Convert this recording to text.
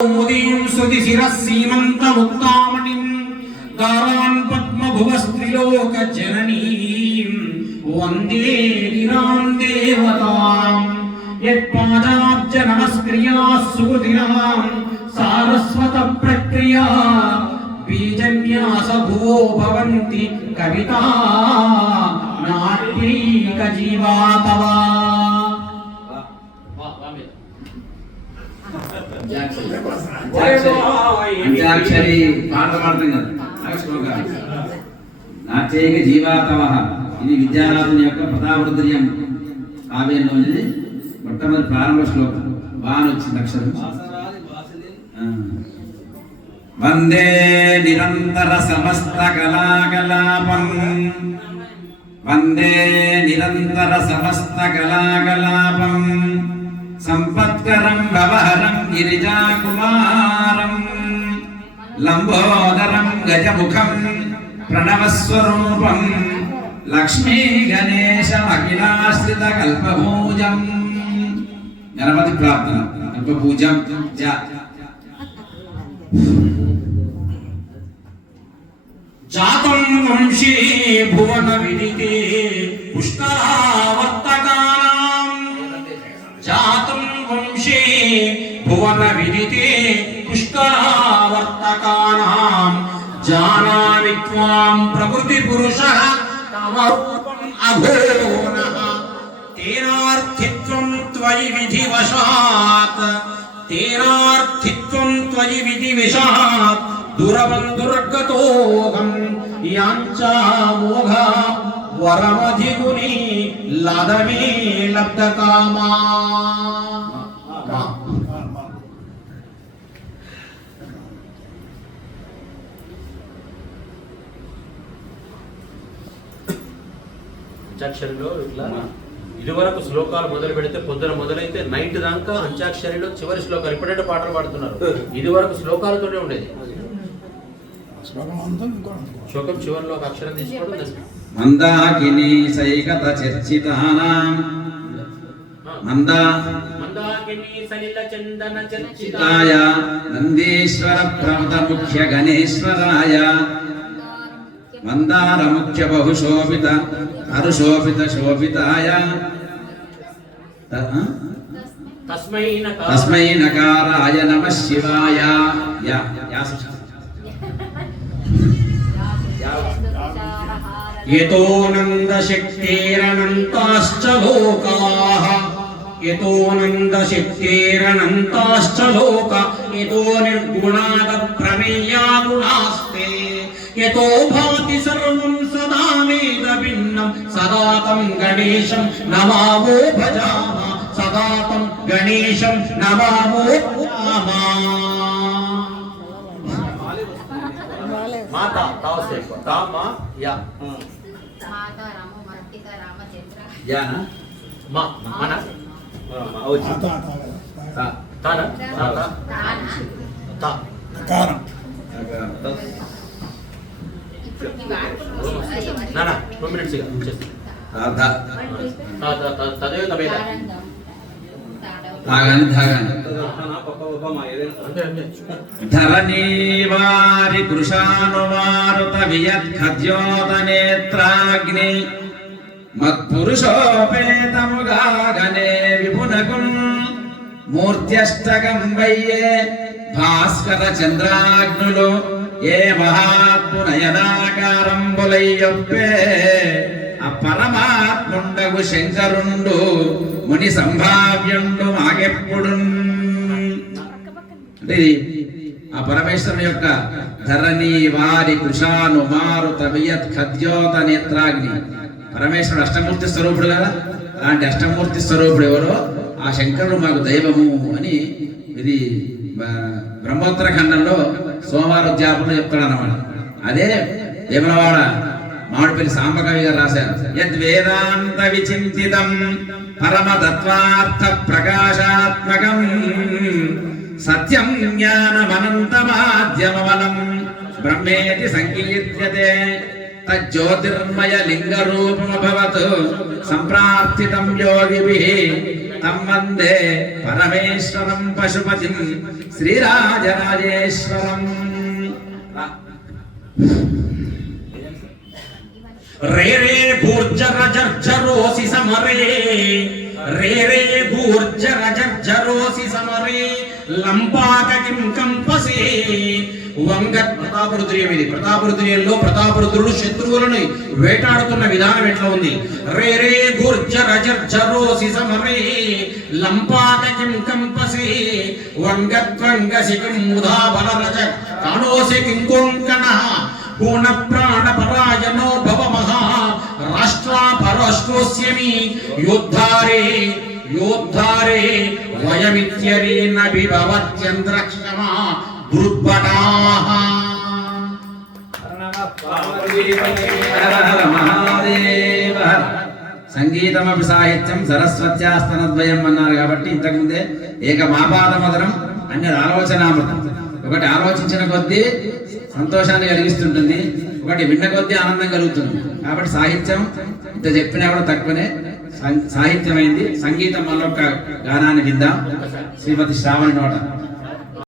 ముదీం సుది శిరస్సీమంతముక్తామణిం గారాన్ పద్మభువస్త్రిలోక జననీం వందే గిరాం దేవతాం యత్పాదాబ్జ నమస్క్రియాః సుకృతినాం సారస్వత ప్రక్రియా బీజన్యాస భువో భవంతి కవితా నాట్యైక జీవాతవా. అంత్యాక్షరి పాట పాడుతుంది కదా నాట్యైక జీవాతవ. ఇది విద్యారాధుని యొక్క ప్రతాపరుద్ర్యం కావ్యంలోనిది మొట్టమొదటి ప్రారంభ శ్లోకం. బాగా వచ్చింది అక్షరం. వందే నిరంతర సమస్త కళాకలాపం వందే నిరంతర సమస్త కళాకలాపం సంపత్కరం భవహరం గిరిజాకుమారం లంబోదరం గజముఖం ప్రణవస్వరూపం లక్ష్మీ గణేశమఖిలాశ్రిత కల్పభూజం. గణపతి ప్రార్థన కల్పభూజం. జాతం వంశే భువన విదితే పుష్కరావర్తకానాం జాతం వంశే భువన విదితే పుష్కరావర్తకానాం జానామి త్వాం ప్రకృతి పురుషః తమరూపం అఘోనః తేనార్థిత్వం త్వయి విధివశాత్ తేనార్థిత్వం త్వయి విధివశాత్ దురబంధుర్గతోహం యాంచా మోఘ వరమధిగుని లదమే లబ్ధకామా. అంత్యాక్షరిలో ఇట్లా ఇదివరకు శ్లోకాలు మొదలు పెడితే పొద్దున మొదలైతే నైట్ దాకా అంత్యాక్షరిలో చివరి శ్లోకాలు ఇప్పుడంటే పాటలు పాడుతున్నారు. ఇదివరకు శ్లోకాలతోనే ఉండేది. శ్లోకం చివరిలో ఒక అక్షరం తీసుకోవడం. మందాకిని సైకత చర్చితానాం మందాకిని సలిల చందన చర్చితాయ నందీశ్వర ప్రమద ముఖ్య గణేశ్వరాయ మందార ముఖ్య బహుశోభిత హరుశోభిత శోభితాయ తస్మై నకారాయ నమః శివాయ. యతోనందశక్తిరనంతాశ్చ లోకాః యతోనందశక్తిరనంతాశ్చ లోకా యతో నిర్గుణాద ప్రమేయా గుణాస్తే యతో భాతి సర్వం సదా వేద భిన్నం సదా తం గణేశం నమామో భజామః సదా తం గణేశం నమామో భజామః. మాతా తావసే తామా యా మాతా రామ మర్తిక రామచంద్ర యానా మా మన అవుచి తా తాన తా తా కారం నానా 2 మినిట్స్ ఇక చేస్తా. తదేవ తవేద తాగాని తాగాని ధరణీవారి కృషానువారుత వియత్ఖద్యోత నేత్రాగ్ని మత్పురుషోపేతముగా గణే విపునకుం మూర్త్యష్టకం వయ్యే భాస్కర చంద్రాగ్నులు ఏ మహాత్మునయనాకారంబులయ్యొప్పే పరమాత్ముండగు శంకరుండు ముని సంభావ్యుండు మాకెప్పుడు. అంటే ఆ పరమేశ్వరుని యొక్క ధరణి వారి కృషాను మారుత వియత్ ఖద్యోత నేత్రాగ్ని. పరమేశ్వరుడు అష్టమూర్తి స్వరూపుడు కదా. అలాంటి అష్టమూర్తి స్వరూపుడు ఎవరో ఆ శంకరుడు మాకు దైవము అని ఇది బ్రహ్మోత్తర ఖండంలో సోమవారోద్యాపనలో చెప్తాడు అన్నమాట. అదే వేమలవాడ మామిడిపల్లి సాంబకవి గారు రాశారు. యద్వేదాంత విచింతితం పరమతత్వార్థ ప్రకాశాత్మకం సత్యం జ్ఞానమనంతమాద్యమవనం బ్రహ్మేతి సంకీర్త్యతే తజ్జ్యోతిర్మయ లింగరూపమభవత్ సంప్రార్థితం యోగిభిః తం వందే పరమేశ్వరం పశుపతిం శ్రీరాజరాజేశ్వరం. రే రే గూర్జర జర్జరోసి సమరే, రే రే గూర్జర జర్జరోసి సమరే, లంపాక కిం కంపసే. ప్రతాపరుద్రియం ఇది. ప్రతాపరుద్రియంలో ప్రతాపరుద్రుడు శత్రువులను వేటాడుతున్న విధానం ఎట్లా ఉంది? రే రే గూర్జర జర్జరోసి సమరే, లంపాక కిం కంపసే, వంగత్వంగసి కిం ముదా బలరజ కాణోసి కిం కొంకణః, పూర్ణ ప్రాణ పరాయణో భవ మహా రాష్ట్రాపరాష్ట్రోస్యమి, యోద్ధారే యోద్ధారే వయమిత్యరే నభిభవత్యంద్రక్షమా దుర్భటాః. హర హర మహాదేవ. సంగీతమపి సాహిత్యం సరస్వత్యాస్తనద్వయం అన్నారు కాబట్టి ఇంతకుముందే ఏక మాపాదమదనం అన్య ఆలోచనామృతం. ఒకటి ఆలోచించిన కొద్దీ సంతోషాన్ని కలిగిస్తుంటుంది, ఒకటి విన్న కొద్దీ ఆనందం కలుగుతుంది. కాబట్టి సాహిత్యం ఇంత చెప్పినా కూడా తక్కువనే. సాహిత్యమైంది. సంగీతం మళ్ళొక్క గానాన్ని విందాం. శ్రీమతి శ్రావణి నోట.